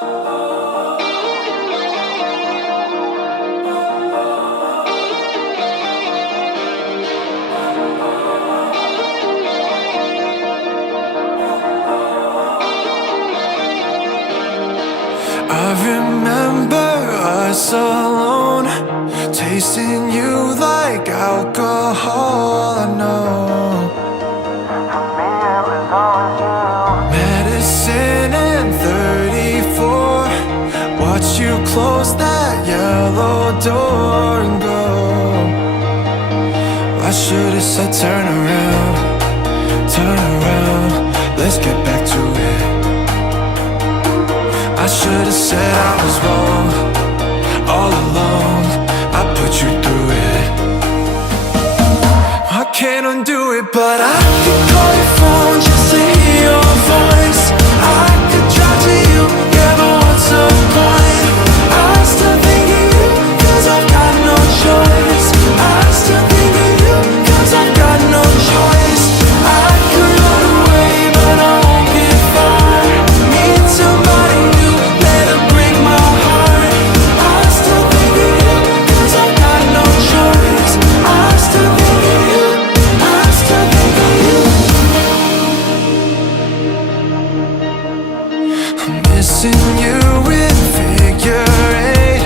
I remember us alone, tasting you like alcohol. I know medicine and 34. Watch you close that yellow door and go. I should've said turn around, let's get back to it. I should've said I was wrong all along. I put you through it. I can't undo it, but I could call your phone just to hear your voice. I could drive to you, yeah, but what's the point? I still think of you, cause I've got no choice. I still think of you, cause I've got no choice. I could run away, but I won't get far. Need somebody new, let her break my heart. I still think of you, cause I've got no choice. I still think of you, I still think of you. I'm missing you in figure eight.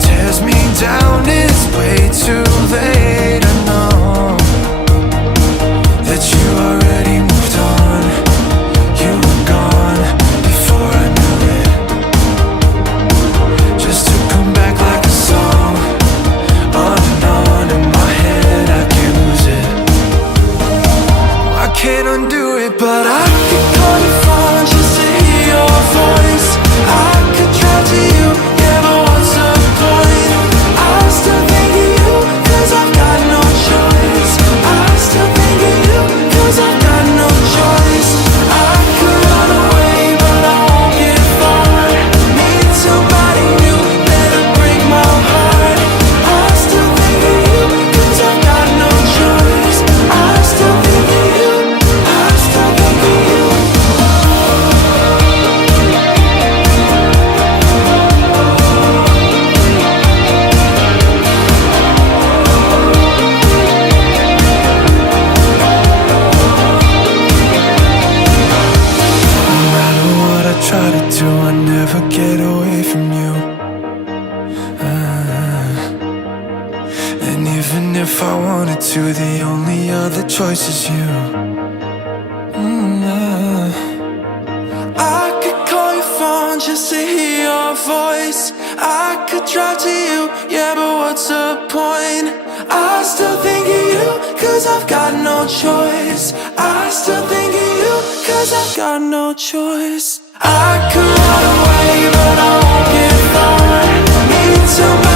Tears me down, it's way too late. I know that you already moved on. You were gone before I knew it. Just to come back like a song, on and on in my head, I can't lose it. I can't undo it, but I could call your phone just to hear your voice. I could drive to you, yeah, but what's the point? I still think of you, cause I've got no choice. I still think of you, cause I've got no choice. I could run away, but I won't get far. Need somebody new, let her break my heart. I still think of you, cause I've got no choice. I still think of you, I still think of you. No matter what I try to do, I never get away from you. And even if I wanted to, the only other choice is you. I could call your phone just to hear your voice. I could drive to you, yeah, but what's the point? I still think of you, cause I've got no choice. I still think of you, cause I've got no choice. I could run away, but I won't get far. Need somebody